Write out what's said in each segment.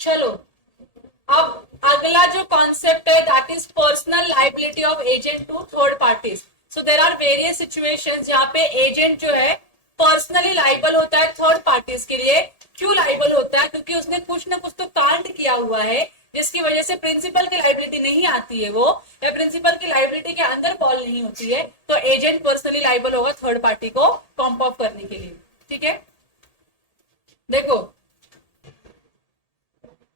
चलो, अब अगला जो कॉन्सेप्ट है that is personal liability of agent to third parties. So there are various situations जहां पे एजेंट जो है पर्सनली लाइबल होता है थर्ड पार्टीज के लिए। क्यों लाइबल होता है? क्योंकि उसने कुछ ना कुछ तो कांड किया हुआ है जिसकी वजह से प्रिंसिपल की लाइबिलिटी नहीं आती है वो, या प्रिंसिपल की लाइबिलिटी के अंदर फॉल नहीं होती है, तो एजेंट पर्सनली लाइबल होगा थर्ड पार्टी को कॉम्प ऑफ करने के लिए। ठीक है, देखो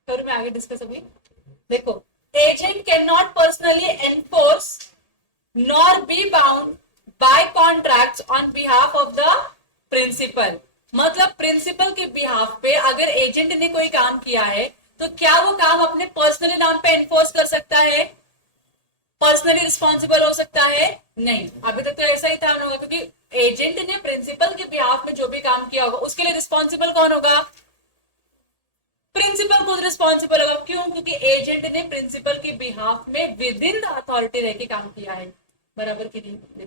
फिर मैं आगे डिस्कस अभी। देखो, agent can not personally enforce nor be bound by contracts on behalf of the principal. मतलब प्रिंसिपल के बिहाफ पे अगर एजेंट ने कोई काम किया है तो क्या वो काम अपने पर्सनली नाम पे एनफोर्स कर सकता है? पर्सनली रिस्पॉन्सिबल हो सकता है? नहीं। अभी तक तो ऐसा ही था होगा, क्योंकि एजेंट ने प्रिंसिपल के बिहाफ में जो भी काम किया होगा उसके लिए रिस्पॉन्सिबल कौन होगा? प्रिंसिपल खुद रिस्पॉन्सिबल होगा। क्यों? क्योंकि एजेंट ने प्रिंसिपल के बिहाफ में विद इन द अथॉरिटी रह के काम किया है। बराबर की नहीं?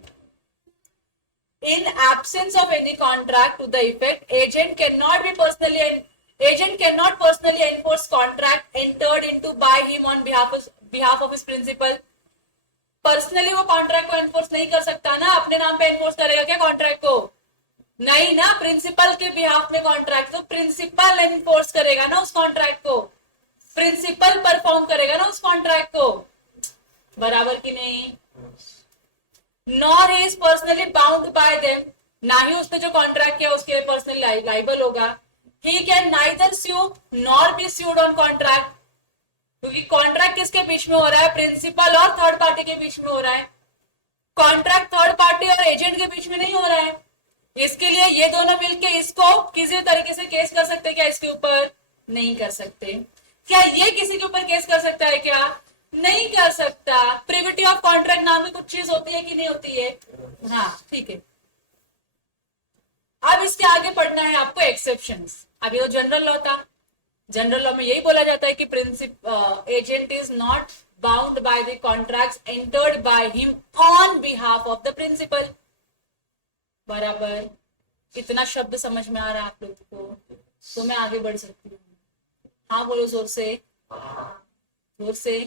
In absence of any contract to the effect, agent cannot personally enforce contract entered into by him on behalf of his principal. Personally वो कॉन्ट्रैक्ट को एनफोर्स नहीं कर सकता ना, अपने नाम पे एनफोर्स करेगा क्या कॉन्ट्रैक्ट को? नहीं ना, प्रिंसिपल के बिहाफ में कॉन्ट्रैक्ट तो प्रिंसिपल एनफोर्स करेगा ना उस कॉन्ट्रैक्ट को, प्रिंसिपल परफॉर्म करेगा ना उस कॉन्ट्रैक्ट को। बराबर की नहीं? Nor he is personally bound by them, ना ही उसने जो कॉन्ट्रैक्ट किया उसके लिए पर्सनली लाइबल होगा। He can neither sue nor be sued on contract, क्योंकि कॉन्ट्रैक्ट किसके बीच में हो रहा है? प्रिंसिपल और थर्ड पार्टी के बीच में हो रहा है। कॉन्ट्रैक्ट थर्ड पार्टी और एजेंट के बीच में नहीं हो रहा है। इसके लिए ये दोनों मिलके इसको किसी तरीके से केस कर सकते? क्या इसके ऊपर? नहीं कर सकते। क्या ये किसी के ऊपर केस कर सकता है? क्या नहीं कर सकता। प्रिविटी ऑफ कॉन्ट्रैक्ट नाम की कुछ चीज होती है कि नहीं होती है? हाँ, ठीक है। अब इसके आगे पढ़ना है आपको एक्सेप्शंस। अभी वो जनरल लॉ था, जनरल लॉ में यही बोला जाता है कि agent is not bound by the contracts entered by him on behalf of the principal. बराबर, इतना शब्द समझ में आ रहा है आप लोगों को तो मैं आगे बढ़ सकती हूँ। हाँ बोलो जोर से, जोर से।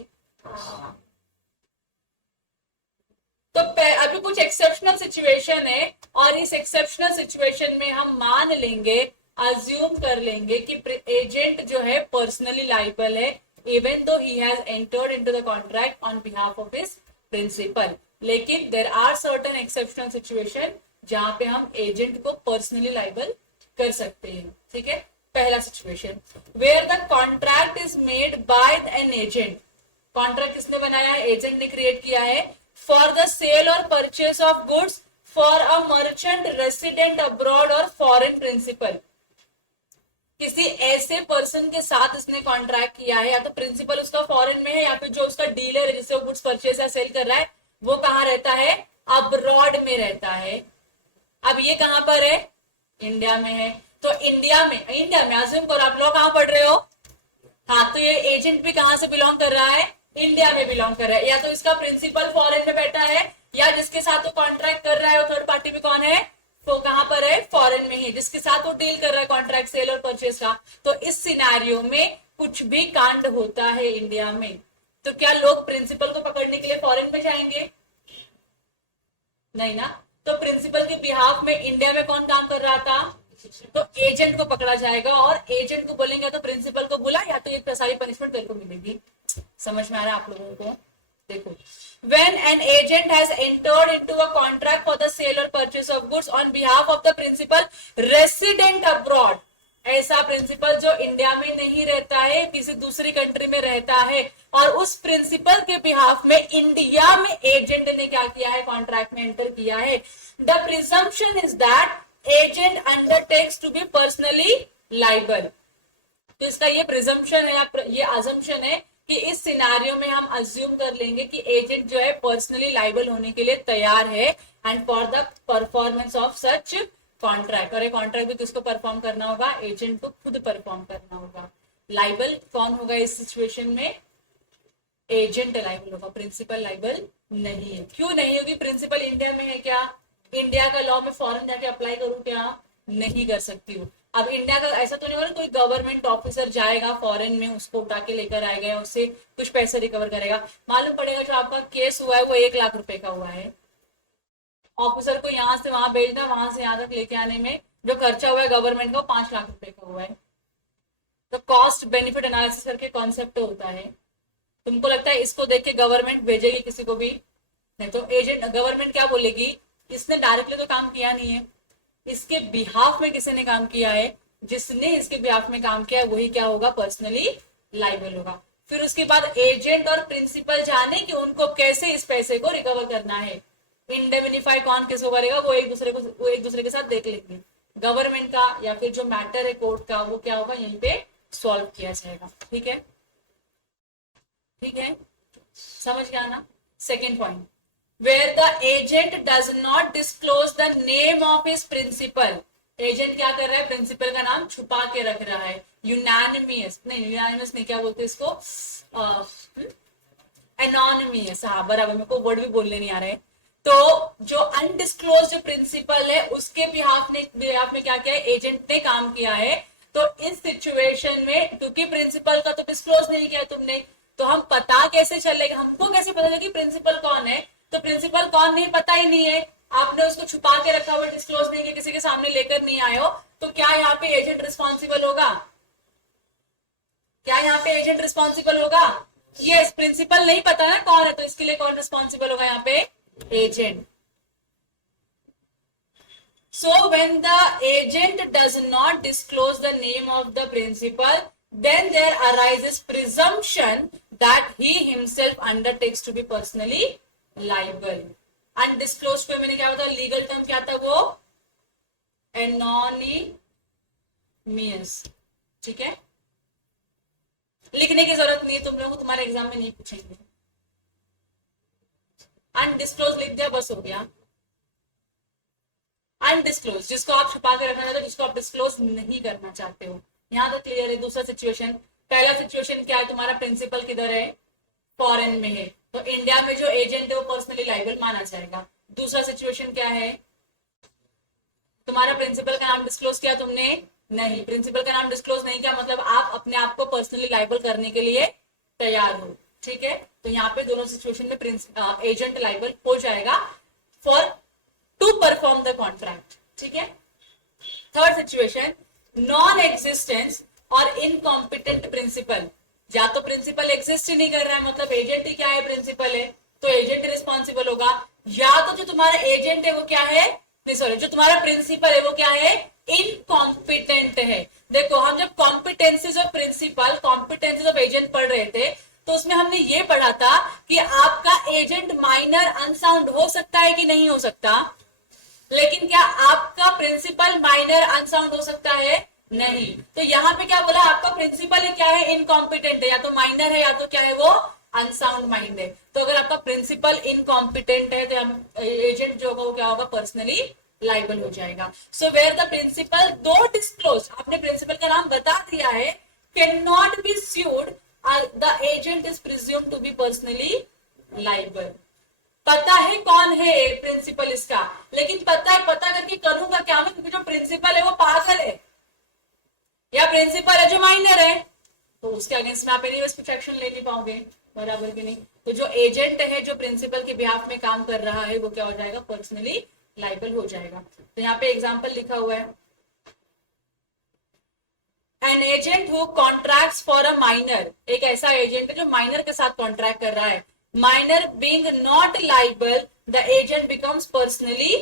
तो अभी कुछ एक्सेप्शनल सिचुएशन है और इस एक्सेप्शनल सिचुएशन में हम मान लेंगे, अज्यूम कर लेंगे कि एजेंट जो है पर्सनली लाइबल है even though he has entered into the contract on behalf of his principal. लेकिन there are certain exceptional situation जहां पे हम एजेंट को पर्सनली लाइबल कर सकते हैं। ठीक है, पहला situation where the contract is made by an agent. Contract किसने बनाया है? एजेंट ने क्रिएट किया है। फॉर द सेल और purchase of goods for a merchant resident abroad और फॉरेन प्रिंसिपल। किसी ऐसे पर्सन के साथ इसने कॉन्ट्रैक्ट किया है, या तो प्रिंसिपल उसका फॉरेन में है या फिर जो उसका डीलर है जिससे वो गुड्स परचेस या सेल कर रहा है वो कहाँ रहता है? अब्रॉड में रहता है। अब ये कहां पर है? इंडिया में है। तो इंडिया में अज्यूम करो आप लोग कहां पढ़ रहे हो? हाँ, तो ये एजेंट भी कहां से बिलोंग कर रहा है? इंडिया में बिलोंग कर रहा है। या तो इसका प्रिंसिपल फॉरेन में बैठा है या जिसके साथ वो कॉन्ट्रैक्ट कर रहा है वो थर्ड पार्टी भी कौन है? तो कहां पर है? फॉरेन में ही, जिसके साथ वो डील कर रहा है कॉन्ट्रैक्ट सेल और परचेस का। तो इस सिनेरियो में कुछ भी कांड होता है इंडिया में तो क्या लोग प्रिंसिपल को पकड़ने के लिए फॉरेन में जाएंगे? नहीं ना। तो प्रिंसिपल के बिहाफ में इंडिया में कौन काम कर रहा था? तो एजेंट को पकड़ा जाएगा और एजेंट को बोलेंगे तो प्रिंसिपल को बुला, या तो ये सारी पनिशमेंट तेरे को मिलेगी। समझ में आ रहा है आप लोगों को? देखो, when an agent has entered into a contract for the sale or purchase of goods on behalf of the principal resident abroad, ऐसा प्रिंसिपल जो इंडिया में नहीं रहता है किसी दूसरी कंट्री में रहता है और उस प्रिंसिपल के बिहाफ में इंडिया में एजेंट ने क्या किया है? कॉन्ट्रैक्ट में एंटर किया है। The presumption is that agent undertakes to be personally liable. तो इसका ये प्रिजम्पशन है या ये अजम्पशन है कि इस सिनारियो में हम अज्यूम कर लेंगे कि एजेंट जो है पर्सनली लाइबल होने के लिए तैयार है and for the performance of such contract. और ये कॉन्ट्रैक्ट भी किसको परफॉर्म करना होगा? एजेंट को खुद परफॉर्म करना होगा। लाइबल कौन होगा इस सिचुएशन में? एजेंट लाइबल होगा, प्रिंसिपल लाइबल नहीं है। क्यों नहीं होगी? प्रिंसिपल इंडिया में है क्या? इंडिया का लॉ में फॉरेन जाके अप्लाई करूं क्या? नहीं कर सकती हूँ। अब इंडिया का ऐसा तो नहीं होगा कोई गवर्नमेंट ऑफिसर जाएगा फॉरेन में, उसको उठा के लेकर आएगा या उससे कुछ पैसे रिकवर करेगा। मालूम पड़ेगा जो आपका केस हुआ है वो 1 लाख रुपए का हुआ है। ऑफिसर को यहाँ से वहां भेजना, वहां से यहाँ तक लेके आने में जो खर्चा हुआ है गवर्नमेंट का वो 5 लाख रुपए का हुआ है। तो कॉस्ट बेनिफिट एनालिसिस करके कॉन्सेप्ट होता है। तुमको लगता है इसको देख के गवर्नमेंट भेजेगी किसी को भी? नहीं। तो एजेंट गवर्नमेंट क्या बोलेगी, इसने डायरेक्टली तो काम किया नहीं है, इसके बिहाफ में किसी ने काम किया है, जिसने इसके बिहाफ में काम किया है वही क्या होगा, पर्सनली लाइबल होगा। फिर उसके बाद एजेंट और प्रिंसिपल जाने कि उनको कैसे इस पैसे को रिकवर करना है। इंडेमिनिफाई कौन किसको करेगा वो एक दूसरे के साथ देख लेंगे। गवर्नमेंट का या फिर जो मैटर है कोर्ट का वो क्या होगा, यहीं पे सॉल्व किया जाएगा। ठीक है, ठीक है, समझ गया ना। Second point, where the agent does not disclose the name of his principal। Agent क्या कर रहा है, प्रिंसिपल का नाम छुपा के रख रहा है। यूनानिमस नहीं, क्या बोलते इसको, एनोनिमियस। हाँ बराबर, मेरे को वर्ड भी बोलने नहीं आ रहे। तो जो अनडिस्क्लोज जो प्रिंसिपल है उसके बिहाफ में क्या किया है, एजेंट ने काम किया है। तो इस सिचुएशन में क्योंकि प्रिंसिपल का तो डिस्क्लोज नहीं किया तुमने, तो हम पता कैसे चलेगा, हमको कैसे पता चलेगा कि प्रिंसिपल कौन है? तो प्रिंसिपल कौन नहीं पता ही नहीं है, आपने उसको छुपा के रखा हुआ, डिस्क्लोज नहीं किया, किसी के सामने लेकर नहीं आए हो, तो क्या यहाँ पे एजेंट रिस्पॉन्सिबल होगा? क्या यहाँ पे एजेंट रिस्पॉन्सिबल होगा? यस, प्रिंसिपल नहीं पता ना कौन है, तो इसके लिए कौन रिस्पॉन्सिबल होगा यहाँ पे, agent. So when the agent does not disclose the name of the principal, then there arises presumption that he himself undertakes to be personally liable। Undisclosed पे मैंने क्या बताया, लीगल टर्म क्या था वो, एनोनिमियस। ठीक है, लिखने की जरूरत नहीं है तुम लोगों को, तुम्हारे एग्जाम में नहीं पूछेंगे। अनडिस्क्लोज लिख दिया, बस हो गया। अनडिस्क्लोज जिसको आप छुपा के रखना चाहते हो, जिसको आप डिस्क्लोज नहीं करना चाहते हो। यहाँ तो क्लियर है। दूसरा सिचुएशन, पहला सिचुएशन क्या है, तुम्हारा प्रिंसिपल किधर है, फॉरेन में है, तो इंडिया में जो एजेंट है वो पर्सनली लाइबल माना जाएगा। दूसरा सिचुएशन क्या है, तुम्हारा प्रिंसिपल का नाम डिस्क्लोज किया तुमने नहीं, प्रिंसिपल का नाम डिस्क्लोज नहीं किया, मतलब आप अपने आप को पर्सनली लाइबल करने के लिए तैयार हो। ठीक है, तो यहाँ पे दोनों सिचुएशन में एजेंट लाइबल हो जाएगा for to perform the contract. ठीक है। थर्ड सिचुएशन, नॉन एग्जिस्टेंस और इनकॉम्पिटेंट प्रिंसिपल। या तो प्रिंसिपल एग्जिस्ट ही नहीं कर रहा है, मतलब एजेंट ही क्या है, प्रिंसिपल है, तो एजेंट रिस्पॉन्सिबल होगा। या तो जो तुम्हारा एजेंट है वो क्या है, नहीं सॉरी, जो तुम्हारा प्रिंसिपल है वो क्या है, इनकॉम्पिटेंट है। देखो हम जब competencies of principal, competencies of agent पढ़ रहे थे, तो उसमें हमने ये पढ़ा था कि आपका एजेंट माइनर अनसाउंड हो सकता है कि नहीं हो सकता, लेकिन क्या आपका प्रिंसिपल माइनर अनसाउंड हो सकता है, नहीं। तो यहाँ पे क्या बोला, आपका प्रिंसिपल है क्या है, इनकॉम्पिटेंट है, या तो माइनर है या तो क्या है वो अनसाउंड माइंड है। तो अगर आपका प्रिंसिपल इनकॉम्पिटेंट है तो एजेंट जो होगा वो क्या होगा, पर्सनली लाइबल हो जाएगा। So where the principal though disclose, आपने प्रिंसिपल का नाम बता दिया है, can not be sued, the agent is presumed to be personally liable. पता है कौन है प्रिंसिपल इसका, लेकिन पता करके करूंगा क्या मैं, क्योंकि जो प्रिंसिपल है वो पागल है या प्रिंसिपल है जो माइनर है, तो उसके अगेंस्ट में आप एनीवेज कुछ एक्शन ले नहीं पाओगे, बराबर कि नहीं। तो जो एजेंट है जो प्रिंसिपल के बिहाफ में काम कर रहा है वो क्या हो जाएगा, पर्सनली लाइबल हो जाएगा। तो यहाँ पे एग्जाम्पल लिखा हुआ है, an agent who contracts for a minor, एक ऐसा एजेंट है जो माइनर के साथ कॉन्ट्रैक्ट कर रहा है, minor being not liable, the agent becomes personally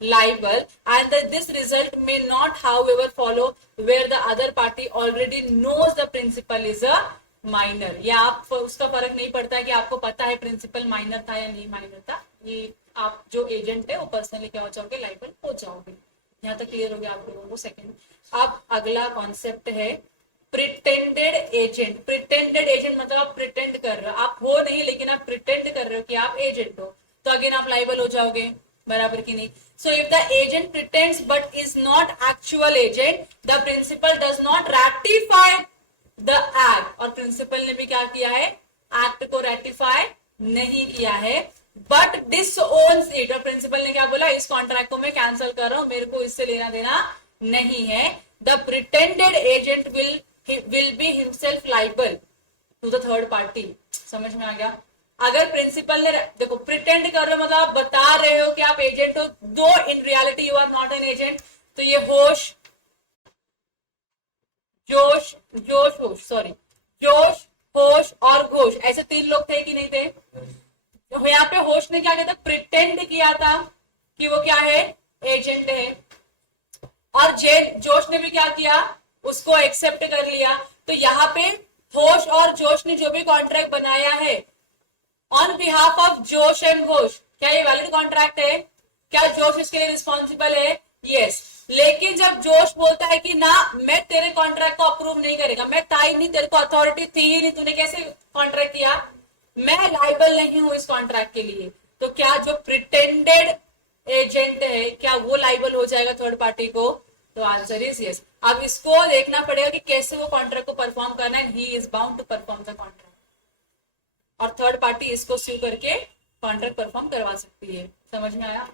liable, and this result may not however follow where the other party already knows the principal is a minor। या आप उसका फर्क नहीं पड़ता है कि आपको पता है प्रिंसिपल माइनर था या नहीं माइनर था, ये आप जो एजेंट है वो पर्सनली क्या हो जाओगे, लाइबल हो जाओगे। यहाँ तक क्लियर हो गया आप लोगों को। सेकंड, अब अगला कॉन्सेप्ट है प्रिटेंडेड एजेंट। प्रिटेंडेड एजेंट मतलब आप प्रिटेंड कर रहे हो, आप हो नहीं लेकिन आप प्रिटेंड कर रहे हो कि आप एजेंट हो, तो अगेन आप लाइबल हो जाओगे, बराबर की नहीं। So if the agent pretends but is not actual agent, the principal does not ratify the act, और प्रिंसिपल ने भी क्या किया है, एक्ट को रैटिफाई नहीं किया है, बट डिसओन्स इट, और प्रिंसिपल ने क्या बोला, इस कॉन्ट्रैक्ट को मैं कैंसिल कर रहा हूं, मेरे को इससे लेना देना नहीं है, the pretended agent will be himself liable to the third party. समझ में आ गया? अगर प्रिंसिपल ने, देखो प्रिटेंड कर रहे हो मतलब आप बता रहे हो कि आप एजेंट हो, though in reality you are not an agent. तो ये होश, जोश, जोश होश, सॉरी, जोश, होश और घोष, ऐसे तीन लोग थे कि नहीं थे? तो यहाँ पे होश ने क्या किया था? प्रिटेंड किया था कि वो क्या है, एजेंट है। और जोश ने भी क्या किया? उसको एक्सेप्ट कर लिया। तो यहाँ पे होश और जोश ने जो भी कॉन्ट्रैक्ट बनाया है ऑन बिहाफ ऑफ जोश एंड घोष, क्या ये वैलिड कॉन्ट्रैक्ट है? क्या जोश इसके लिए रिस्पॉन्सिबल है? यस। लेकिन जब जोश बोलता है कि ना मैं तेरे कॉन्ट्रैक्ट को अप्रूव नहीं करेगा, मैं ताई नहीं, तेरे को अथॉरिटी थी ही नहीं, तूने कैसे कॉन्ट्रैक्ट किया, मैं लाइबल नहीं हूं इस कॉन्ट्रैक्ट के लिए, तो क्या जो प्रिटेंडेड एजेंट है क्या वो लाइबल हो जाएगा थर्ड पार्टी को? तो आंसर इज यस। अब इसको देखना पड़ेगा कि कैसे वो कॉन्ट्रैक्ट को परफॉर्म करना है। He is bound to perform the contract, और थर्ड पार्टी इसको स्यू करके कॉन्ट्रैक्ट परफॉर्म करवा सकती है। समझ में आया?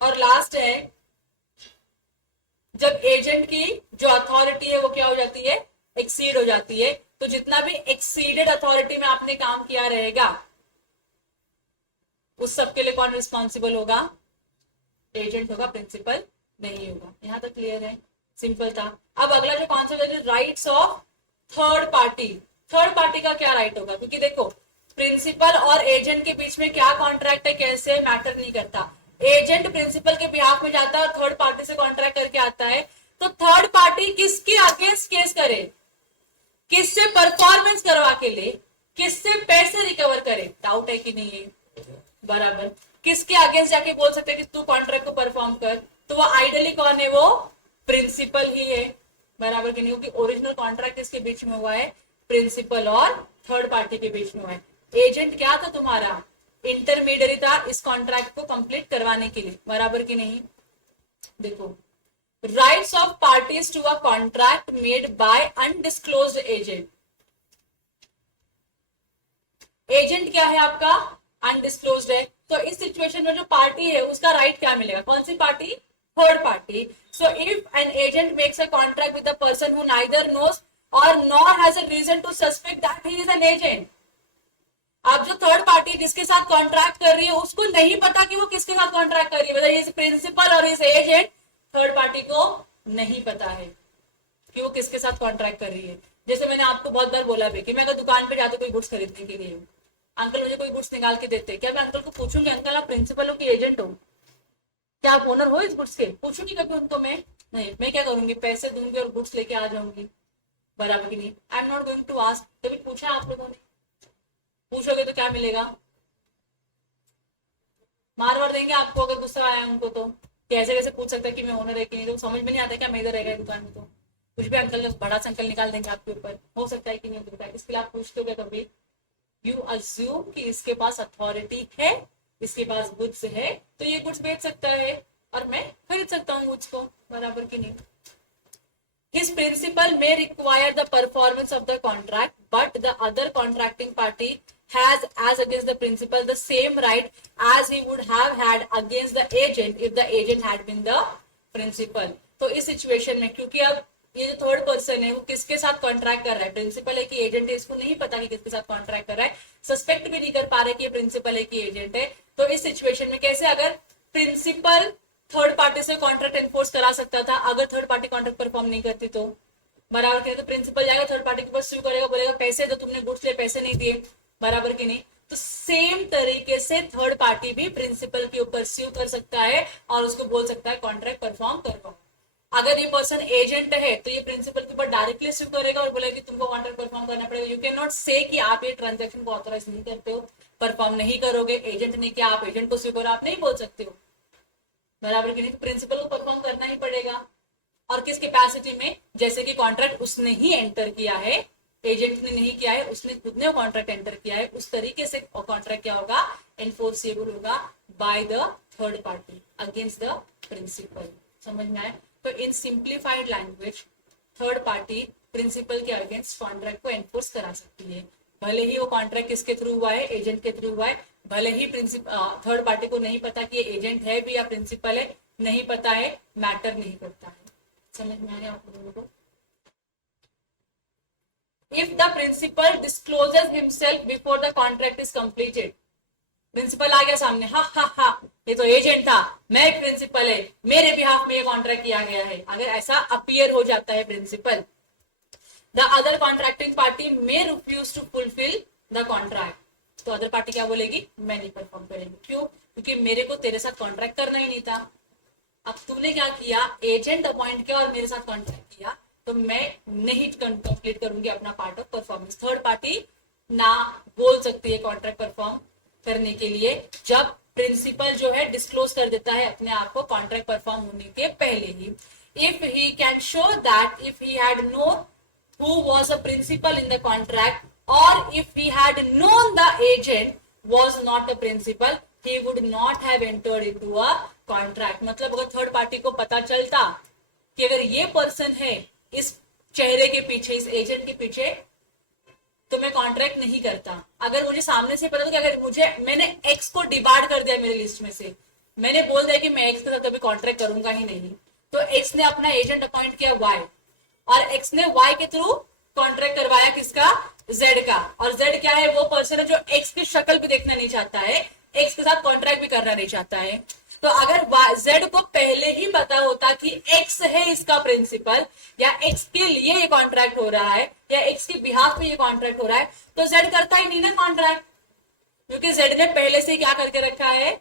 और लास्ट है, जब एजेंट की जो अथॉरिटी है वो क्या हो जाती है, एक्सीड हो जाती है। तो जितना भी एक्सीडेड अथॉरिटी में आपने काम किया रहेगा उस सब के लिए कौन रिस्पॉन्सिबल होगा? एजेंट होगा, प्रिंसिपल नहीं होगा। यहां तक क्लियर है? सिंपल था। अब अगला जो कॉन्सेप्ट है, rights of third party. Third party का क्या राइट होगा? क्योंकि देखो प्रिंसिपल और एजेंट के बीच में क्या कॉन्ट्रैक्ट है, कैसे मैटर नहीं करता। एजेंट प्रिंसिपल के बिहाफ में जाता है और थर्ड पार्टी से कॉन्ट्रैक्ट करके आता है। तो थर्ड पार्टी किसके अगेंस्ट केस करे, किससे परफॉर्मेंस करवा के ले, किससे पैसे रिकवर करे? डाउट है कि नहीं है? बराबर। किसके अगेंस्ट जाके बोल सकते हैं कि तू कॉन्ट्रैक्ट को परफॉर्म कर? तो वो आइडियली कौन है? वो प्रिंसिपल ही है। बराबर कि नहीं? क्योंकि ओरिजिनल कॉन्ट्रैक्ट किसके बीच में हुआ है? प्रिंसिपल और थर्ड पार्टी के बीच में हुआ है। एजेंट क्या था तुम्हारा? इंटरमीडियरी था इस कॉन्ट्रैक्ट को कंप्लीट करवाने के लिए। बराबर कि नहीं? देखो, rights of parties to a contract made by undisclosed agent. Agent क्या है आपका? अनडिस्क्लोज्ड है। तो इस सिचुएशन में जो पार्टी है उसका राइट क्या मिलेगा? कौन सी party? Third party. So if an agent makes a contract with the person who neither knows or nor has a reason to suspect that he is an agent. अब जो थर्ड पार्टी जिसके साथ contract कर रही है उसको नहीं पता कि वो किसके साथ कॉन्ट्रैक्ट कर रही है, मतलब इज प्रिंसिपल और इज एजेंट, थर्ड पार्टी को नहीं पता है कि वो किसके साथ कॉन्ट्रैक्ट कर रही है। जैसे मैंने आपको बहुत बार बोला भी कि मैं अगर दुकान पे जाती कोई गुड्स खरीदने के लिए, अंकल मुझे कोई गुड्स निकाल के देते, क्या मैं अंकल को पूछूंगी अंकल आप प्रिंसिपल हो कि एजेंट हो, क्या आप ओनर हो इस गुड्स के? पूछूंगी कभी उनको? मैं नहीं, मैं क्या करूंगी, पैसे दूंगी और गुड्स लेके आ जाऊंगी। बराबर की नहीं? I am not going to ask. कभी पूछा आप लोगों ने? पूछोगे तो क्या मिलेगा? मार वार देंगे आपको अगर गुस्सा आया उनको तो। कैसे कैसे पूछ सकता है कि मैं ओनर है कि नहीं? तो समझ में नहीं आता क्या मैं इधर रहेगा दुकान में? तो कुछ भी अंकल बड़ा से अंकल निकाल देंगे आपके ऊपर। हो सकता है कि नहीं होता है? इसके लिए आप पूछते हो कभी? यू अज्यूम कि इसके पास अथॉरिटी है, इसके पास गुड्स है, तो ये गुड्स बेच सकता है और मैं खरीद सकता हूँ गुड्स को। बराबर की नहीं? His principal may require the performance of the contract, but the other contracting party has, as against the principal, the same right as he would have had against the agent if the agent had been the principal. तो इस situation में क्योंकि अब ये जो third person है वो किसके साथ कॉन्ट्रैक्ट कर रहा है, प्रिंसिपल है कि एजेंट है, इसको नहीं पता कि किसके साथ कॉन्ट्रैक्ट कर रहा है, सस्पेक्ट भी नहीं कर पा रहे कि ये प्रिंसिपल है कि एजेंट है। तो इस सिचुएशन में कैसे, अगर प्रिंसिपल थर्ड पार्टी से कॉन्ट्रैक्ट एनफोर्स करा सकता था अगर थर्ड पार्टी कॉन्ट्रैक्ट परफॉर्म नहीं करती तो। बराबर की नहीं? तो प्रिंसिपल जाएगा थर्ड पार्टी के पास, स्यू करेगा, बोलेगा पैसे दो, तुमने गुड्स लिए पैसे नहीं दिए। बराबर की नहीं? तो सेम तरीके से थर्ड पार्टी भी प्रिंसिपल के ऊपर स्यू कर सकता है और उसको बोल सकता है कॉन्ट्रैक्ट परफॉर्म करवाओ। अगर ये पर्सन एजेंट है तो ये प्रिंसिपल के ऊपर डायरेक्टली स्यू करेगा और बोलेगा कि तुमको कॉन्ट्रैक्ट परफॉर्म करना पड़ेगा। यू कैन नॉट से कि आप ये ट्रांजेक्शन को ऑथराइज नहीं करते हो, परफॉर्म नहीं करोगे, एजेंट ने किया आप एजेंट को स्यू करो, आप नहीं बोल सकते हो। बराबर की नहीं? तो प्रिंसिपल को परफॉर्म करना ही पड़ेगा। और किस कैपेसिटी में? जैसे कि कॉन्ट्रैक्ट उसने ही एंटर किया है, एजेंट ने नहीं किया है, उसने खुद ने कॉन्ट्रैक्ट एंटर किया है, उस तरीके से कॉन्ट्रैक्ट क्या होगा, एनफोर्सेबल होगा by the third party against the principal. समझ में आए? तो in simplified language third party principal के अगेंस्ट कॉन्ट्रैक्ट को एनफोर्स करा सकती है, भले ही वो कॉन्ट्रैक्ट किसके थ्रू हुआ है, एजेंट के थ्रू हुआ है, भले ही थर्ड पार्टी को नहीं पता कि ये एजेंट है भी या प्रिंसिपल है, नहीं पता है, मैटर नहीं करता है। समझ में आ रहा है आप लोगों को? If the principal discloses himself before the contract is completed, principal आ गया सामने, हा हा हा ये तो एजेंट था, मैं एक प्रिंसिपल है, मेरे बिहाफ में ये कॉन्ट्रैक्ट किया गया है, अगर ऐसा अपीयर हो जाता है principal, the other contracting party may refuse to fulfil the contract, तो अदर पार्टी क्या बोलेगी, मैं नहीं परफॉर्म करेगी, क्यों, क्योंकि मेरे को तेरे साथ कॉन्ट्रैक्ट करना ही नहीं था, अब तूने क्या किया, एजेंट अपॉइंट किया और मेरे साथ कॉन्ट्रैक्ट किया, तो मैं नहीं कंप्लीट करूंगी अपना part of performance. Third party ना बोल सकती है कॉन्ट्रैक्ट परफॉर्म करने के लिए जब प्रिंसिपल जो है डिस्क्लोज कर देता है अपने आप को कॉन्ट्रैक्ट परफॉर्म होने के पहले ही। If he can show that if he had known who was a principal in the contract, or if he had known the agent was not a principal, he would not have entered into a contract। मतलब अगर third party को पता चलता कि अगर ये person है इस चेहरे के पीछे, इस एजेंट के पीछे, तो मैं कॉन्ट्रैक्ट नहीं करता। अगर मुझे सामने से पता था कि अगर मुझे, मैंने एक्स को डिबार्ड कर दिया मेरी लिस्ट में से, मैंने बोल दिया कि मैं एक्स के साथ कभी कॉन्ट्रैक्ट करूंगा ही नहीं, तो एक्स ने अपना एजेंट अपॉइंट किया वाई, और एक्स ने वाई के थ्रू कॉन्ट्रैक्ट करवाया किसका, जेड का, और जेड क्या है, वो पर्सन है जो एक्स की शक्ल भी देखना नहीं चाहता है, एक्स के साथ कॉन्ट्रैक्ट भी करना नहीं चाहता है। तो अगर जेड को पहले ही पता होता कि एक्स है इसका प्रिंसिपल, या एक्स के लिए ये कॉन्ट्रैक्ट हो रहा है, या एक्स के बिहाफ में ये कॉन्ट्रैक्ट हो रहा है, तो जेड करता ही नहीं ना कॉन्ट्रैक्ट, क्योंकि जेड ने पहले से क्या करके रखा है,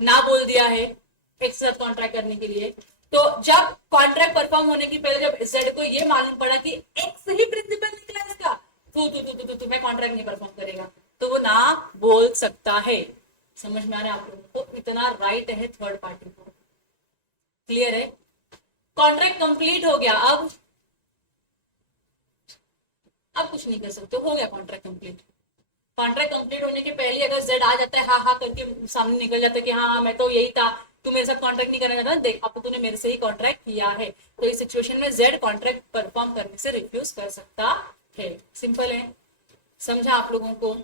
ना बोल दिया है एक्स के साथ कॉन्ट्रैक्ट करने के लिए। तो जब कॉन्ट्रैक्ट परफॉर्म होने की पहले जब जेड को ये मालूम पड़ा कि एक्स ही प्रिंसिपल निकला इसका, तू मैं कॉन्ट्रैक्ट नहीं परफॉर्म करेगा, तो वो ना बोल सकता है। समझ में आ रहा है आप लोगों को? इतना राइट है थर्ड पार्टी को। क्लियर है? कॉन्ट्रैक्ट कंप्लीट हो गया, अब कुछ नहीं कर सकते, हो गया कॉन्ट्रैक्ट कंप्लीट। कॉन्ट्रैक्ट कंप्लीट होने के पहले अगर जेड आ जाता है, हाँ हाँ करके सामने निकल जाता है कि हाँ मैं तो यही था, तू मेरे साथ कॉन्ट्रैक्ट नहीं करना चाहता, देख अब तूने मेरे से ही कॉन्ट्रैक्ट किया है, तो इस सिचुएशन में जेड कॉन्ट्रैक्ट परफॉर्म करने से रिफ्यूज कर सकता है। सिंपल है, समझा आप लोगों को?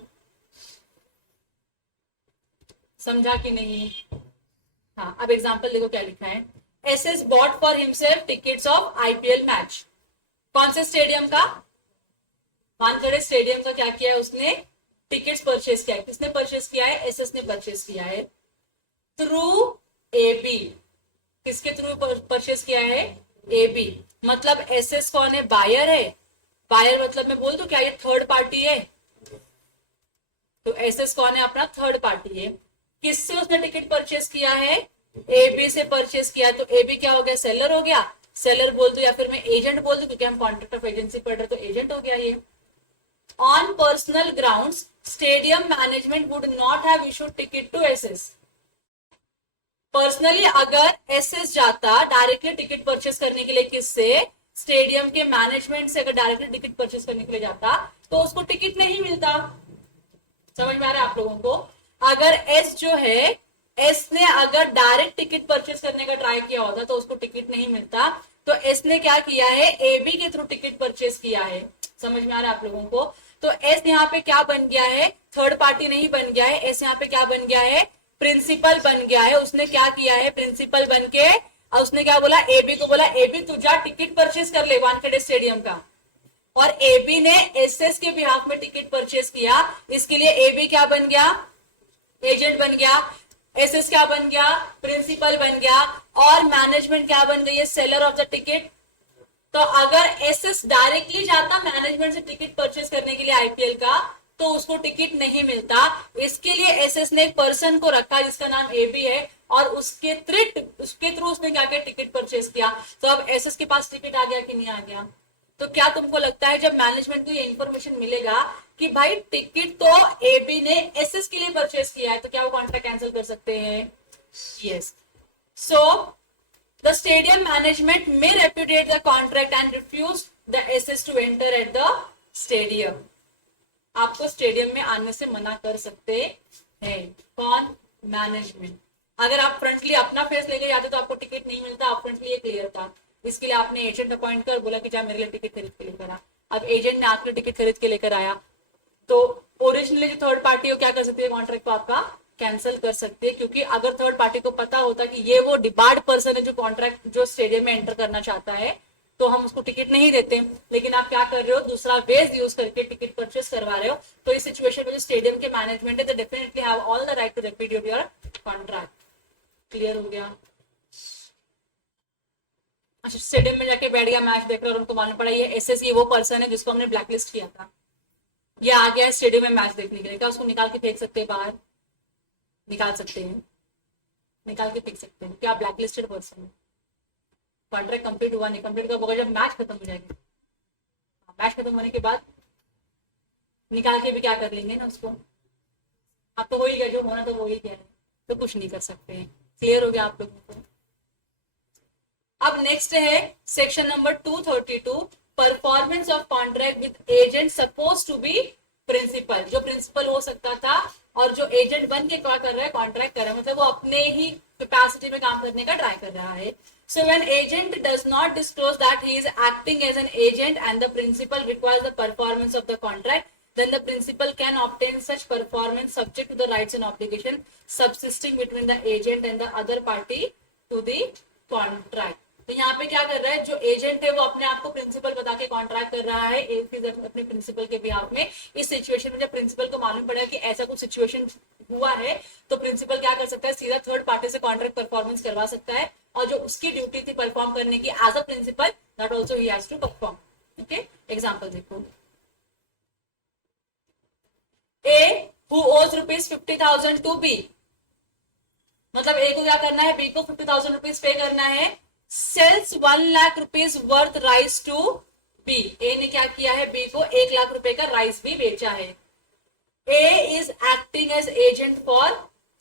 समझा कि नहीं? हाँ, अब एग्जांपल देखो क्या लिखा है, SS bought for himself tickets of IPL match. कौन से स्टेडियम का? वानखेड़े स्टेडियम का क्या किया है उसने, टिकट्स परचेज किया है। किसने परचेज किया है? एसएस ने परचेज किया है थ्रू एबी। किसके थ्रू परचेज किया है? एबी। मतलब एसएस कौन है? बायर है। बायर मतलब मैं बोल दूं क्या ये थर्ड पार्टी है? तो एसएस कौन है? अपना थर्ड पार्टी है। किससे उसने टिकट परचेज किया है? एबी से परचेज किया, तो एबी क्या हो गया? सेलर हो गया। सेलर बोल दो या फिर मैं एजेंट बोल दूं, क्योंकि हम कॉन्ट्रैक्ट ऑफ एजेंसी पढ़ रहे, तो एजेंट हो गया ये। On personal grounds stadium management would not have issued ticket to SS. Personally अगर एसएस जाता डायरेक्टली टिकट परचेज करने के लिए, किससे? स्टेडियम के मैनेजमेंट से अगर डायरेक्टली टिकट परचेज करने के लिए जाता, तो उसको टिकट नहीं मिलता। समझ में आ रहा है आप लोगों को? अगर एस जो है, एस ने अगर डायरेक्ट टिकट परचेज करने का ट्राई किया होता तो उसको टिकट नहीं मिलता, तो एस ने क्या किया है? एबी के थ्रू टिकट परचेज किया है। समझ में आ रहा है आप लोगों को? तो एस यहाँ पे क्या बन गया है? थर्ड पार्टी नहीं बन गया है, एस यहाँ पे क्या बन गया है? प्रिंसिपल बन गया है। उसने क्या किया है? प्रिंसिपल बन के और उसने क्या बोला? एबी को बोला एबी तू जा टिकट परचेज कर ले वानखेड़े स्टेडियम का, और एबी ने एसएस के बिहाफ में टिकट परचेज किया, इसके लिए एबी क्या बन गया? एजेंट बन गया। एसएस क्या बन गया? प्रिंसिपल बन गया। और मैनेजमेंट क्या बन गई है? Seller of the ticket. तो अगर एसएस डायरेक्टली जाता मैनेजमेंट से टिकट परचेज करने के लिए आईपीएल का, तो उसको टिकट नहीं मिलता। इसके लिए एसएस ने एक पर्सन को रखा जिसका नाम एबी है, और उसके थ्रू उसने क्या किया? टिकट परचेज किया। तो अब एसएस के पास टिकट आ गया कि नहीं आ गया? तो क्या तुमको लगता है जब मैनेजमेंट को ये इंफॉर्मेशन मिलेगा कि भाई टिकट तो एबी ने एसएस के लिए परचेज किया है, तो क्या वो कॉन्ट्रैक्ट कैंसिल कर सकते हैं? Yes. So the stadium management may repudiate the contract and refuse the SS to enter at the stadium. आपको स्टेडियम में आने से मना कर सकते हैं। कौन? मैनेजमेंट। अगर आप फ्रंटली अपना फेस लेके जाते तो आपको टिकट नहीं मिलता, आप फ्रंटली ये क्लियर था। इसके लिए आपने एजेंट अपॉइंट कर बोला कि जा मेरे लिए टिकट खरीद के लेकर आ। अब एजेंट ने आपके टिकट खरीद के लेकर आया, तो ओरिजिनली जो थर्ड पार्टी हो क्या कर सकती है? कॉन्ट्रैक्ट तो आपका कैंसिल कर सकते हैं, क्योंकि अगर थर्ड पार्टी को पता होता कि ये वो डिबार्ड पर्सन है जो कॉन्ट्रैक्ट जो स्टेडियम में एंटर करना चाहता है, तो हम उसको टिकट नहीं देते। लेकिन आप क्या कर रहे हो, दूसरा वेज यूज करके टिकट परचेस करवा रहे हो, तो इस सिचुएशन में जो स्टेडियम के मैनेजमेंट है, they definitely have all the right to repudiate your contract. Clear हो गया? अच्छा, स्टेडियम में जाके बैठ गया, मैच देख रहे और उनको मालूम पड़ा ये एसएस, ये वो पर्सन है जिसको हमने ब्लैकलिस्ट किया था, ये आ गया स्टेडियम में मैच देखने के लिए, क्या उसको निकाल के फेंक सकते हैं बाहर? निकाल सकते हैं, निकाल के फेंक सकते हैं। क्या ब्लैकलिस्टेड पर्सन है, कॉन्ट्रैक्ट कंप्लीट हुआ नहीं, कंप्लीट कब होगा? जब मैच खत्म हो जाएगा। मैच खत्म होने के बाद निकाल के भी क्या कर लेंगे ना उसको, अब तो हो ही गया, जो होना तो वो ही गया है, तो कुछ नहीं कर सकते हैं। क्लियर हो गया आप लोगों को? अब नेक्स्ट है section number 232, performance of contract with agent suppose to be principal. जो प्रिंसिपल हो सकता था और जो एजेंट बन के क्या कर रहा है, कॉन्ट्रैक्ट कर रहा है, मतलब वो अपने ही कैपेसिटी में काम करने का ट्राई कर रहा है। So when agent does not disclose that he is acting as an agent and the principal requires the performance of the contract, then the principal can obtain such performance subject to the rights and obligation subsisting between the agent and the other party to the contract. तो यहाँ पे क्या कर रहा है, जो agent है वो अपने आप को प्रिंसिपल बता के कॉन्ट्रैक्ट कर रहा है अपने प्रिंसिपल के बिहाफ में। इस सिचुएशन में जब प्रिंसिपल को मालूम पड़ा कि ऐसा कुछ सिचुएशन हुआ है, तो प्रिंसिपल क्या कर सकता है, सीधा थर्ड पार्टी से कॉन्ट्रैक्ट परफॉर्मेंस करवा सकता है, और जो उसकी ड्यूटी थी परफॉर्म करने की as a principal, that also he has to perform. Okay, example देखो, ए हु ओज ₹50,000 टू बी, मतलब ए को क्या करना है, बी को ₹50,000 पे करना है, sells 1 lakh rupees worth rice to be. A ने क्या किया है, बी को 1 लाख रुपए का राइस भी बेचा है। A is acting as agent for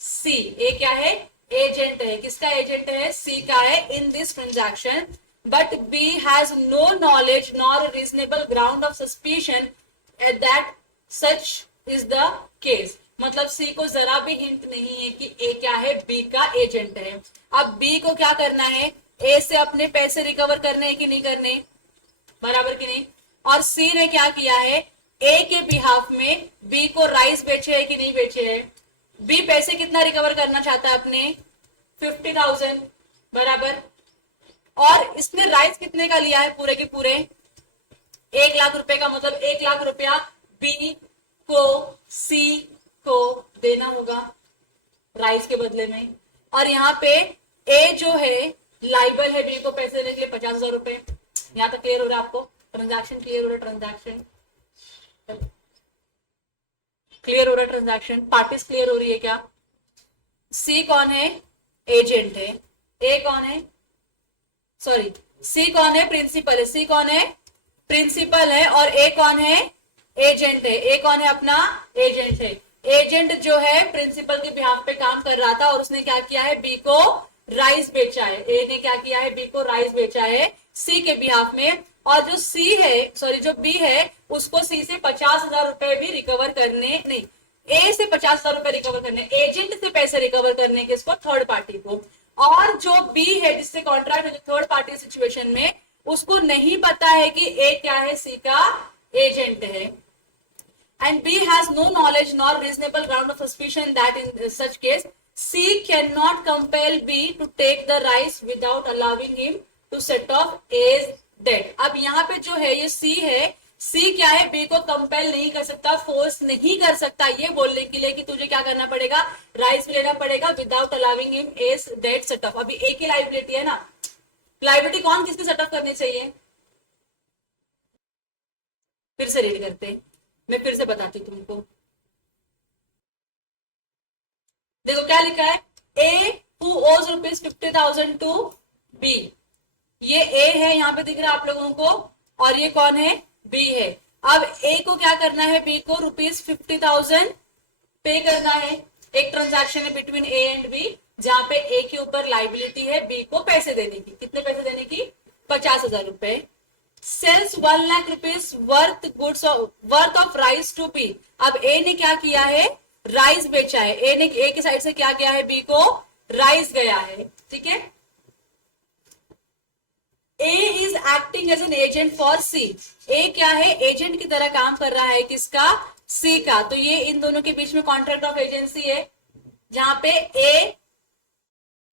C. A क्या है, एजेंट है, किसका एजेंट है, सी का है in this transaction, but B has no knowledge nor reasonable ground of suspicion that such is the case. मतलब सी को जरा भी हिंट नहीं है कि ए क्या है, बी का एजेंट है। अब बी को क्या करना है, ए से अपने पैसे रिकवर करने हैं कि नहीं करने, बराबर कि नहीं, और सी ने क्या किया है, ए के बिहाफ में बी को राइस बेचे है कि नहीं बेचे है। बी पैसे कितना रिकवर करना चाहता है अपने, 50,000, बराबर, और इसने राइस कितने का लिया है, पूरे के पूरे 1 लाख रुपए का, मतलब 1 लाख रुपया बी को सी को देना होगा राइस के बदले में। और यहाँ पे ए जो है लाइबल है बी को पैसे देने के लिए 50,000 रुपए। यहाँ तक क्लियर हो रहा है आपको, ट्रांजैक्शन क्लियर हो रहा है, ट्रांजैक्शन क्लियर हो रहा है, ट्रांजैक्शन पार्टीज क्लियर हो रही है क्या। सी कौन है, एजेंट है, ए कौन है, सॉरी सी कौन है, प्रिंसिपल है, सी कौन है, प्रिंसिपल है, और ए कौन है, एजेंट है। ए कौन है, अपना एजेंट है। एजेंट जो है प्रिंसिपल के बिहाफ पे काम कर रहा था और उसने क्या किया है, बी को राइस बेचा है। ए ने क्या किया है, बी को राइस बेचा है सी के बिहाफ में, और जो सी है, सॉरी जो बी है, उसको सी से 50,000 रुपए भी रिकवर करने, नहीं, ए से 50,000 रुपए रिकवर करने, एजेंट से पैसे रिकवर करने के इसको थर्ड पार्टी को। और जो बी है जिससे कॉन्ट्रैक्ट है, थर्ड पार्टी सिचुएशन में, उसको नहीं पता है कि ए क्या है, सी का एजेंट है। And B has no knowledge nor reasonable ground of suspicion that in such case C cannot compel B to take the rice without allowing him to set off A's debt. अब यहाँ पे जो है ये C है, C क्या है, B को कंपेल नहीं कर सकता, फोर्स नहीं कर सकता ये बोलने के लिए कि तुझे क्या करना पड़ेगा, राइस भी लेना पड़ेगा without allowing him A's debt set off। अभी A की लाइबिलिटी है ना, लाइबिलिटी कौन किसकी सेट ऑफ करनी चाहिए, फिर से रीड करते हैं, मैं फिर से बताती हूँ तुमको। देखो क्या लिखा है, ए हु ओज ₹50,000 टू बी, ये ए है यहाँ पे दिख रहा है आप लोगों को, और ये कौन है, बी है। अब ए को क्या करना है, बी को ₹50,000 पे करना है। एक ट्रांजैक्शन है बिटवीन ए एंड बी, जहां पे ए के ऊपर लाइबिलिटी है बी को पैसे देने की। कितने पैसे देने की, 50,000 रुपए। Sales 1 lakh rupees worth goods worth of rice to be. अब ए ने क्या किया है, राइस बेचा है। ए ने ए की साइड से क्या किया है, बी को राइस गया है, ठीक है। A is acting as an agent for C. A क्या है, एजेंट की तरह काम कर रहा है, किसका, सी का। तो ये इन दोनों के बीच में कॉन्ट्रैक्ट ऑफ एजेंसी है, जहां पे ए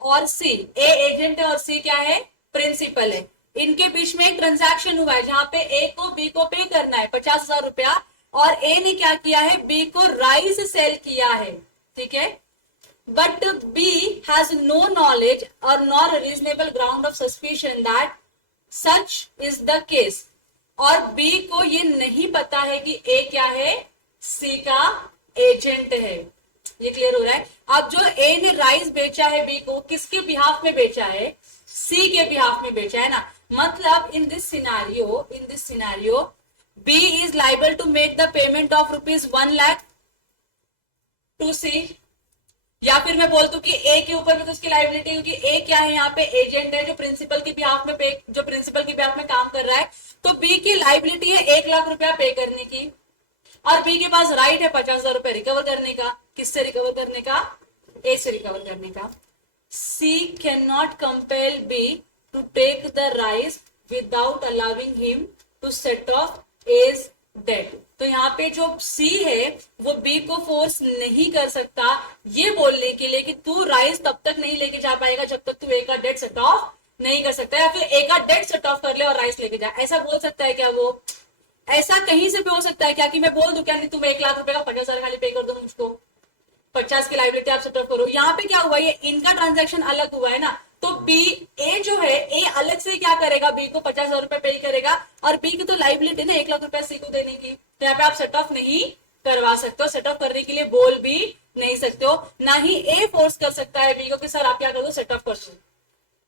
और सी, ए एजेंट है और सी क्या है, प्रिंसिपल है। इनके बीच में एक ट्रांजैक्शन हुआ है जहां पे ए को बी को पे करना है 50,000 रुपया, और ए ने क्या किया है, बी को राइस सेल किया है, ठीक है। But B has no knowledge or nor reasonable ground of suspicion that such is the case, और बी को ये नहीं पता है कि ए क्या है, सी का एजेंट है। ये क्लियर हो रहा है। अब जो ए ने राइस बेचा है बी को, किसके बिहाफ में बेचा है, सी के बिहाफ में बेचा है ना। मतलब in this scenario B is liable to make the payment of ₹1,00,000 to C, या फिर मैं बोल दूं कि ए के ऊपर भी तो उसकी लाइबिलिटी, क्योंकि ए क्या है, यहाँ पे एजेंट है जो प्रिंसिपल के बिहाफ में काम कर रहा है। तो बी की लाइबिलिटी है 1,00,000 रुपया पे करने की, और बी के पास राइट है 50,000 रुपए रिकवर करने का। किससे रिकवर करने का, ए से रिकवर करने का। C can not compel B to take the rice without allowing him to set off A's debt. तो यहाँ पे जो सी है वो बी को फोर्स नहीं कर सकता ये बोलने के लिए कि तू राइस तब तक नहीं लेके जा पाएगा जब तक तू ए का डेट सेट ऑफ नहीं कर सकता, या फिर ए का डेट सेट ऑफ कर ले और राइस लेके जा। ऐसा बोल सकता है क्या वो? ऐसा कहीं से भी हो सकता है क्या कि मैं बोल दूं क्या, नहीं तुम 1,00,000 रुपए का 50,000 खाली पे कर दो मुझको, 50 की लाइबिलिटी आप सेटअप करो। यहाँ पे क्या हुआ, ये इनका ट्रांजैक्शन अलग हुआ है ना। तो बी, ए जो है, ए अलग से क्या करेगा, बी को 50,000 रुपए पे करेगा, और बी की तो लाइबिलिटी ना 1,00,000 रुपए सी को देने की। तो यहाँ पे आप सेट ऑफ नहीं करवा सकते हो, सेट ऑफ करने के लिए बोल भी नहीं सकते हो। ना ही ए फोर्स कर सकता है बी को कि सर आप क्या कर दो, सेट ऑफ कर दो,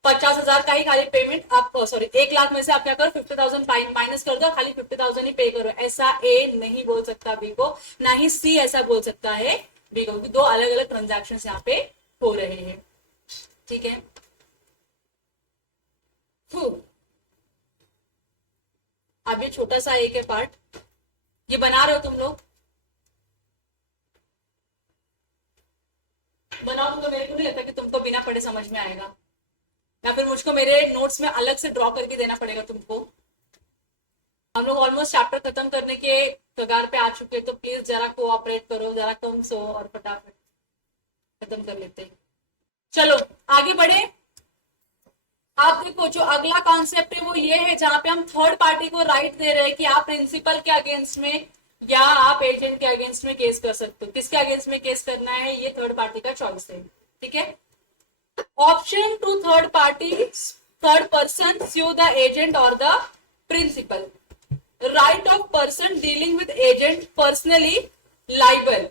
50,000 का ही खाली पेमेंट आप, सॉरी 1,00,000 में से आप क्या करो 50,000 माइनस कर दो, खाली 50,000 ही पे करो। ऐसा ए नहीं बोल सकता बी को, ना ही सी ऐसा बोल सकता है बी को, दो अलग अलग ट्रांजैक्शन यहाँ पे हो रहे हैं, ठीक है। अब ये छोटा सा एक है पार्ट, ये बना रहे हो तुम लोग, बनाओ तो मेरे को नहीं लगता कि तुमको बिना पढ़े समझ में आएगा, या फिर मुझको मेरे नोट्स में अलग से ड्रॉ करके देना पड़ेगा तुमको। हम लोग ऑलमोस्ट चैप्टर खत्म करने के कगार पे आ चुके हैं, तो प्लीज जरा कोऑपरेट करो, जरा कम सो और फटाफट खत्म कर लेते हैं। चलो आगे बढ़े। आप देखो जो अगला कॉन्सेप्ट है वो ये है जहां पे हम थर्ड पार्टी को राइट दे रहे हैं कि आप प्रिंसिपल के अगेंस्ट में या आप एजेंट के अगेंस्ट में केस कर सकते हो। किसके अगेंस्ट में केस करना है ये थर्ड पार्टी का चॉइस है, ठीक है। Option to third person sue the agent or the principal. Right of person dealing with agent personally liable.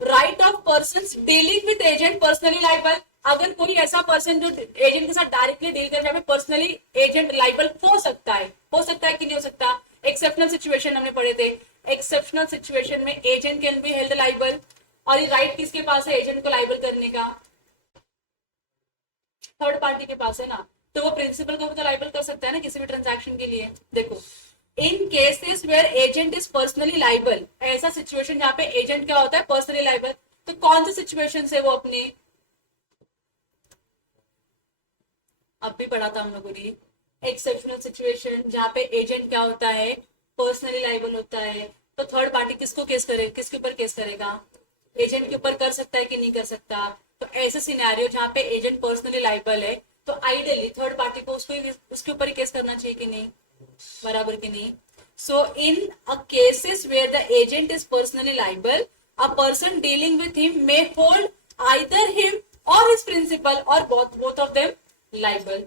Right of persons dealing with agent personally liable. अगर कोई ऐसा पर्सन जो एजेंट के साथ डायरेक्टली डील कर रहा है पर्सनली एजेंट लाइबल हो सकता है कि नहीं हो सकता। एक्सेप्शनल सिचुएशन हमने पढ़े थे, एक्सेप्शनल सिचुएशन में agent can be held liable, और ये राइट किसके पास है, एजेंट को लाइबल करने का, थर्ड पार्टी के पास है ना। तो वो प्रिंसिपल को भी तो लाइबल कर सकता है ना किसी भी ट्रांजैक्शन के लिए। देखो in cases where agent is personally liable, ऐसा सिचुएशन जहां पे एजेंट क्या होता है, पर्सनली लाइबल। तो कौन सी सिचुएशन है वो अपनी अब भी पढ़ा था हम लोगों ने, एक्सेप्शनल सिचुएशन जहां पे एजेंट क्या होता है, पर्सनली लाइबल होता है। तो थर्ड पार्टी किसको केस करेगा, किसके ऊपर केस करेगा, एजेंट के ऊपर कर सकता है कि नहीं कर सकता। तो ऐसे सिनेरियो जहां पे एजेंट पर्सनली लाइबल है तो आइडियली थर्ड पार्टी को उसके ऊपर ही केस करना चाहिए कि नहीं, बराबर कि नहीं। So in a cases where the agent is personally liable, a person dealing with him may hold either him or his principal or both of them liable.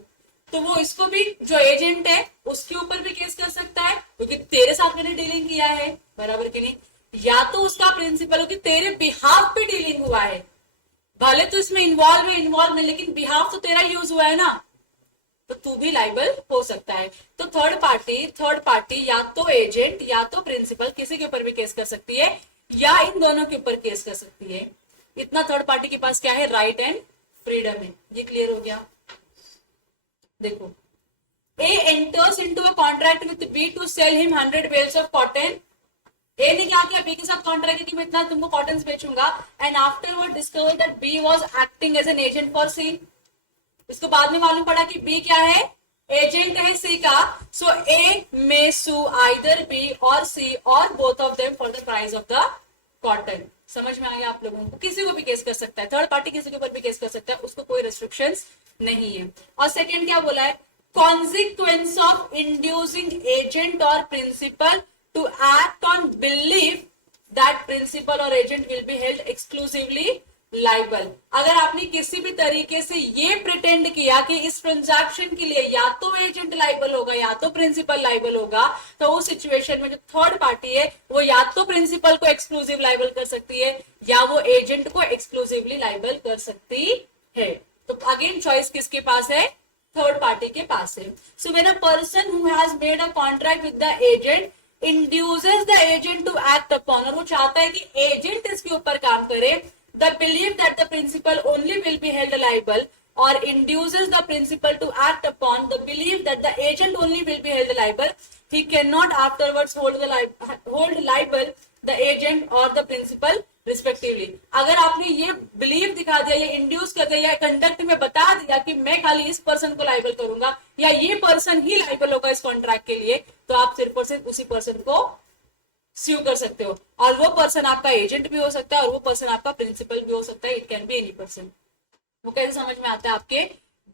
तो वो इसको भी, जो एजेंट है उसके ऊपर भी केस कर सकता है क्योंकि तेरे साथ मैंने डीलिंग किया है, बराबर कि नहीं। या तो उसका प्रिंसिपल हो कि तेरे बिहाफ पे डीलिंग हुआ है, भले तो इसमें इन्वॉल्व है लेकिन बिहाफ तो तेरा यूज हुआ है ना, तो तू भी लाइबल हो सकता है। तो थर्ड पार्टी या तो एजेंट या तो प्रिंसिपल किसी के ऊपर भी केस कर सकती है, या इन दोनों के ऊपर केस कर सकती है। इतना थर्ड पार्टी के पास क्या है, राइट एंड फ्रीडम है। ये क्लियर हो गया। देखो A enters into a contract with B to sell him 100 bales of cotton. A ने क्या किया, बी के साथ कॉन्ट्रैक्ट कि मैं इतना तुमको कॉटन बेचूंगा, and afterward discover that B was acting as an agent for C. इसको बाद में मालूम पड़ा कि बी क्या है, एजेंट है सी का। सो ए मे सू आइदर बी और सी और both of them for the price of the cotton. समझ में आ गया आप लोगों को? किसी को भी केस कर सकता है, थर्ड पार्टी किसी के ऊपर भी केस कर सकता है, उसको कोई रेस्ट्रिक्शंस नहीं है। और सेकंड क्या बोला है, consequence of inducing agent or principal to act on belief that principal और agent will be held exclusively liable. अगर आपने किसी भी तरीके से ये प्रिटेंड किया कि इस ट्रांजैक्शन के लिए या तो एजेंट लाइबल होगा या तो प्रिंसिपल लाइबल होगा, तो उस सिचुएशन में जो थर्ड पार्टी है वो या तो प्रिंसिपल को एक्सक्लूसिव लाइबल कर सकती है या वो एजेंट को एक्सक्लूसिवली लाइबल कर सकती है। तो अगेन चॉइस किसके पास है, थर्ड पार्टी के पास है। So when a person who has made a contract with the agent induces the agent to act upon, और वो चाहता है कि एजेंट इसके ऊपर काम करे, the belief that the principal only will be held liable, or induces the principal to act upon the belief that the agent only will be held liable, he cannot afterwards hold liable the agent or the principal respectively। अगर आपने ये believe दिखा दिया, ये induce कर दिया, या conduct में बता दिया कि मैं खाली इस पर्सन को लाइबल करूंगा या ये पर्सन ही लाइबल होगा इस कॉन्ट्रैक्ट के लिए, तो आप सिर्फ और सिर्फ उसी पर्सन को स्यू कर सकते हो, और वो पर्सन आपका एजेंट भी हो सकता है और वो पर्सन आपका प्रिंसिपल भी हो सकता है। It can be any person. वो कैसे समझ में आता है, आपके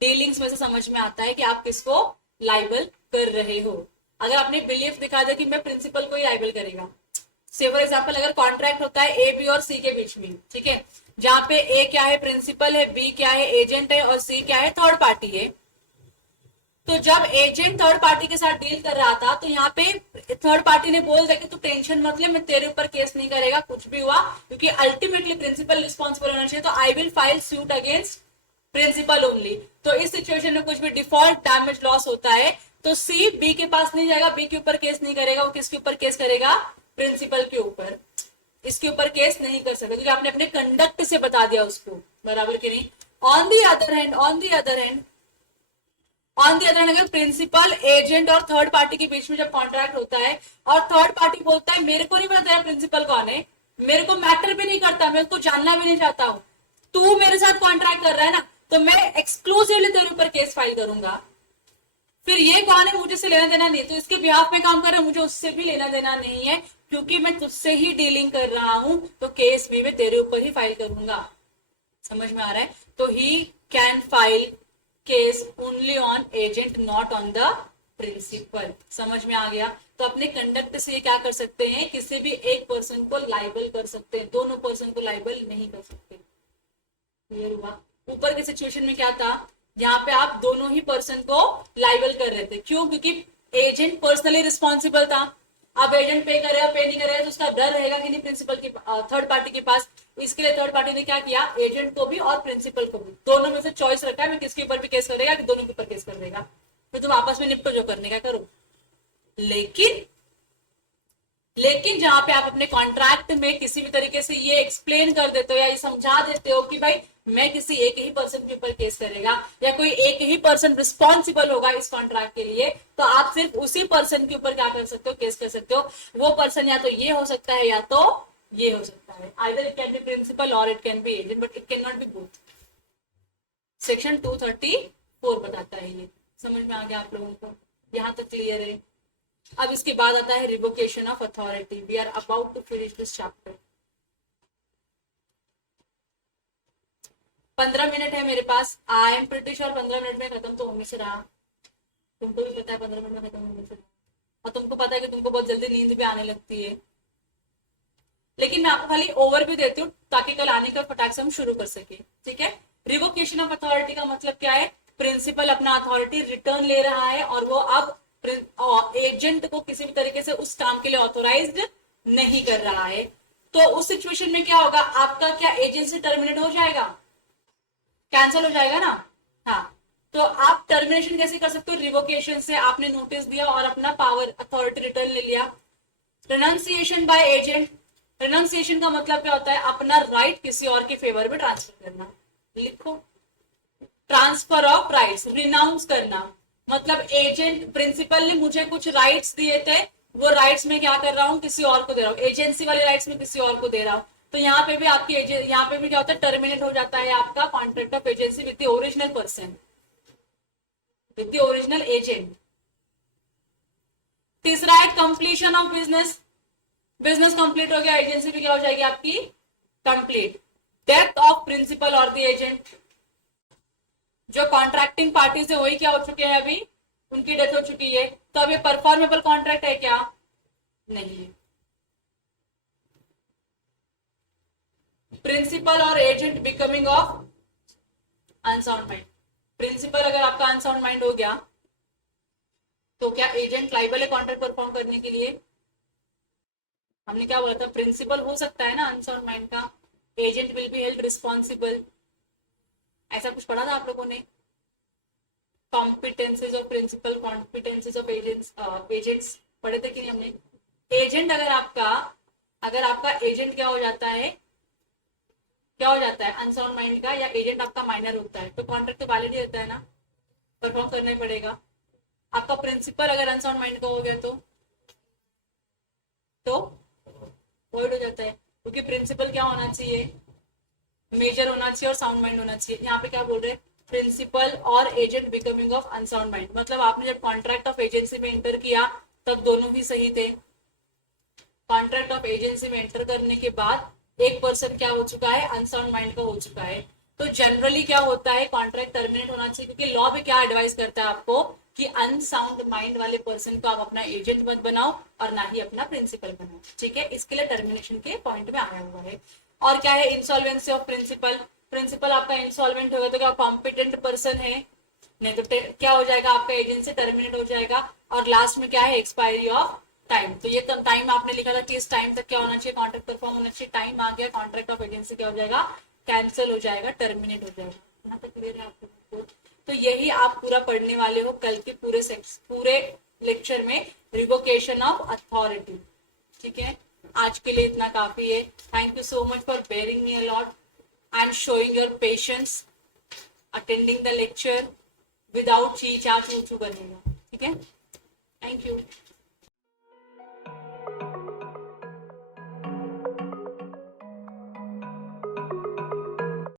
डीलिंग्स में से समझ में आता है कि आप किसको लाइबल कर रहे हो। अगर आपने बिलीफ दिखा दिया कि मैं प्रिंसिपल को ही लाइबल करेगा, से फॉर एग्जाम्पल अगर कॉन्ट्रैक्ट होता है ए बी और सी के बीच में, ठीक है, जहां पे ए क्या है, प्रिंसिपल है, बी क्या है, एजेंट है, और सी क्या है, थर्ड पार्टी है। तो जब एजेंट थर्ड पार्टी के साथ डील कर रहा था, तो यहाँ पे थर्ड पार्टी ने बोल दिया कि तू टेंशन मत ले, मैं तेरे ऊपर केस नहीं करेगा कुछ भी हुआ, क्योंकि अल्टीमेटली प्रिंसिपल रिस्पॉन्सिबल होना चाहिए, तो I will file suit against principal only. तो इस सिचुएशन में कुछ भी डिफॉल्ट डैमेज लॉस होता है तो सी बी के पास नहीं जाएगा, बी के ऊपर केस नहीं करेगा, वो किसके ऊपर केस करेगा, प्रिंसिपल के ऊपर। इसके ऊपर केस नहीं कर सकते क्योंकि आपने अपने कंडक्ट से बता दिया उसको, बराबर कि नहीं। ऑन दी अदर हैंड अगर प्रिंसिपल एजेंट और थर्ड पार्टी के बीच में जब कॉन्ट्रैक्ट होता है और थर्ड पार्टी बोलता है मेरे को नहीं पता है प्रिंसिपल कौन है, मेरे को मैटर भी नहीं करता, मैं उसको जानना भी नहीं चाहता हूं, तू मेरे साथ कॉन्ट्रैक्ट कर रहा है ना, तो मैं एक्सक्लूसिवली तेरे ऊपर केस फाइल करूंगा। फिर ये कौन है, मुझे से लेना देना नहीं, तो इसके बिहाफ में काम कर रहा है, मुझे उससे भी लेना देना नहीं है, क्योंकि मैं तुझसे ही डीलिंग कर रहा हूं, तो केस भी मैं तेरे ऊपर ही फाइल करूंगा। समझ में आ रहा है? तो he can file case only on agent, not on the principal. समझ में आ गया? तो अपने कंडक्ट से क्या कर सकते हैं, किसी भी एक पर्सन को लाइबल कर सकते हैं, दोनों पर्सन को लाइबल नहीं कर सकते। क्लियर हुआ? ऊपर के सिचुएशन में क्या था, यहाँ पे आप दोनों ही पर्सन को लाइबल कर रहे थे। क्यों? क्योंकि एजेंट पर्सनली रिस्पॉन्सिबल था। अब एजेंट पे करेगा पे नहीं करेगा तो उसका डर रहेगा कि नहीं प्रिंसिपल की थर्ड पार्टी के पास। इसके लिए थर्ड पार्टी ने क्या किया, एजेंट को भी और प्रिंसिपल को भी दोनों में से चॉइस रखा है, मैं किसके ऊपर भी केस करेगा कि दोनों के ऊपर केस कर देगा, फिर तुम आपस में निपटो जो करने का करो। लेकिन जहां पे आप अपने कॉन्ट्रैक्ट में किसी भी तरीके से ये एक्सप्लेन कर देते हो या ये समझा देते हो कि भाई मैं किसी एक ही पर्सन के ऊपर केस करेगा या कोई एक ही पर्सन रिस्पॉन्सिबल होगा इस कॉन्ट्रैक्ट के लिए, तो आप सिर्फ उसी पर्सन के ऊपर क्या कर सकते हो, केस कर सकते हो। वो पर्सन या तो ये हो सकता है या तो ये हो सकता है, either it can be principal or it can be agent, but it can not be both. Section 234 बताता है ये। समझ में आ गया आप लोगों को? यहाँ तक क्लियर है? अब इसके बाद आता है revocation of authority. We are about to finish this chapter. 15 minute है मेरे पास। I am pretty sure 15 minute में खत्म तो होने से रहा। तुमको भी पता है 15 मिनट में खत्म होने से रहा, और तुमको पता है कि तुमको बहुत जल्दी नींद भी आने लगती है, लेकिन मैं आपको खाली ओवरव्यू देती हूँ ताकि कल आने का फटाक से हम शुरू कर सके। ठीक है? रिवोकेशन ऑफ अथॉरिटी का मतलब क्या है, प्रिंसिपल अपना अथॉरिटी रिटर्न ले रहा है और वो अब एजेंट को किसी भी तरीके से उस काम के लिए ऑथोराइज्ड नहीं कर रहा है। तो उस सिचुएशन में क्या होगा, आपका क्या एजेंसी टर्मिनेट हो जाएगा, कैंसिल हो जाएगा ना। हाँ, तो आप टर्मिनेशन कैसे कर सकते हो, रिवोकेशन से। आपने नोटिस दिया और अपना पावर अथॉरिटी रिटर्न ले लिया। रिनंसिएशन बाय एजेंट, रिनंसिएशन का मतलब क्या होता है, अपना राइट किसी और के फेवर में ट्रांसफर करना। लिखो, ट्रांसफर ऑफ राइट्स, रिनाउंस करना, मतलब एजेंट प्रिंसिपल ने मुझे कुछ राइट्स दिए थे, वो राइट्स में क्या कर रहा हूँ, किसी और को दे रहा हूँ, एजेंसी वाले राइट्स में किसी और को दे रहा हूँ। तो यहाँ पे भी आपकी यहाँ पे भी क्या होता है, टर्मिनेट हो जाता है आपका contract of agency with the original person, with the original agent. तीसरा है completion of business. Business complete हो गया, एजेंसी भी क्या हो जाएगी आपकी कंप्लीट। डेथ ऑफ प्रिंसिपल और द एजेंट, जो कॉन्ट्रैक्टिंग पार्टीज है वही क्या हो चुके हैं, अभी उनकी डेथ हो चुकी है, तो अब ये परफॉर्मेबल कॉन्ट्रैक्ट है क्या, नहीं है। प्रिंसिपल और agent becoming of unsound mind, principal अगर आपका अनसाउंड माइंड हो गया तो क्या एजेंट लाइबल है कॉन्ट्रैक्ट परफॉर्म करने के लिए? हमने क्या बोला था, प्रिंसिपल हो सकता है ना अनसाउंड माइंड का, agent will be held responsible, ऐसा कुछ पढ़ा था आप लोगों ने? Competencies of principal, competencies of agents पढ़े थे कि नहीं हमने? एजेंट अगर आपका एजेंट क्या हो जाता है, क्या हो जाता है अनसाउंड माइंड का, या एजेंट आपका माइनर होता है, तो कॉन्ट्रैक्ट तो वैलिड रहता है ना, परफॉर्म करना ही पड़ेगा। आपका प्रिंसिपल अगर अनसाउंड माइंड का हो गया तो वॉइड हो जाता है, क्योंकि प्रिंसिपल क्या होना चाहिए, मेजर होना चाहिए और साउंड माइंड होना चाहिए। यहाँ पे क्या बोल रहे हैं, प्रिंसिपल और agent becoming of unsound mind, मतलब आपने जब कॉन्ट्रैक्ट ऑफ एजेंसी में एंटर किया तब दोनों भी सही थे। कॉन्ट्रैक्ट ऑफ एजेंसी में एंटर करने के बाद एक पर्सन क्या हो चुका है, अनसाउंड माइंड का हो चुका है, तो जनरली क्या होता है, कॉन्ट्रैक्ट टर्मिनेट होना चाहिए, क्योंकि लॉ भी क्या एडवाइस करता है आपको कि अनसाउंड माइंड वाले पर्सन को आप अपना एजेंट मत बनाओ और ना ही अपना प्रिंसिपल बनाओ, ठीक है, इसके लिए टर्मिनेशन के पॉइंट में आया हुआ है। और क्या है, इंसॉल्वेंसी ऑफ प्रिंसिपल, प्रिंसिपल आपका इंसॉल्वेंट होगा तो क्या कॉम्पिटेंट पर्सन है, नहीं तो क्या हो जाएगा, आपका एजेंसी टर्मिनेट हो जाएगा। और लास्ट में क्या है, एक्सपायरी ऑफ टाइम, तो ये टाइम आपने लिखा था कि इस टाइम तक क्या होना चाहिए, कॉन्ट्रैक्ट परफॉर्म होना चाहिए, टाइम आ गया, कॉन्ट्रैक्ट ऑफ एजेंसी क्या हो जाएगा, कैंसिल हो जाएगा, टर्मिनेट हो जाएगा। यहाँ तक क्लियर है आपको? तो यही आप पूरा पढ़ने वाले हो कल के पूरे लेक्चर में, रिवोकेशन ऑफ अथॉरिटी, ठीक है। आज के लिए इतना काफी है। Thank you so much for bearing me a lot and showing your patience attending the lecture without ची चा चू चू करने का, ठीक है। Thank you.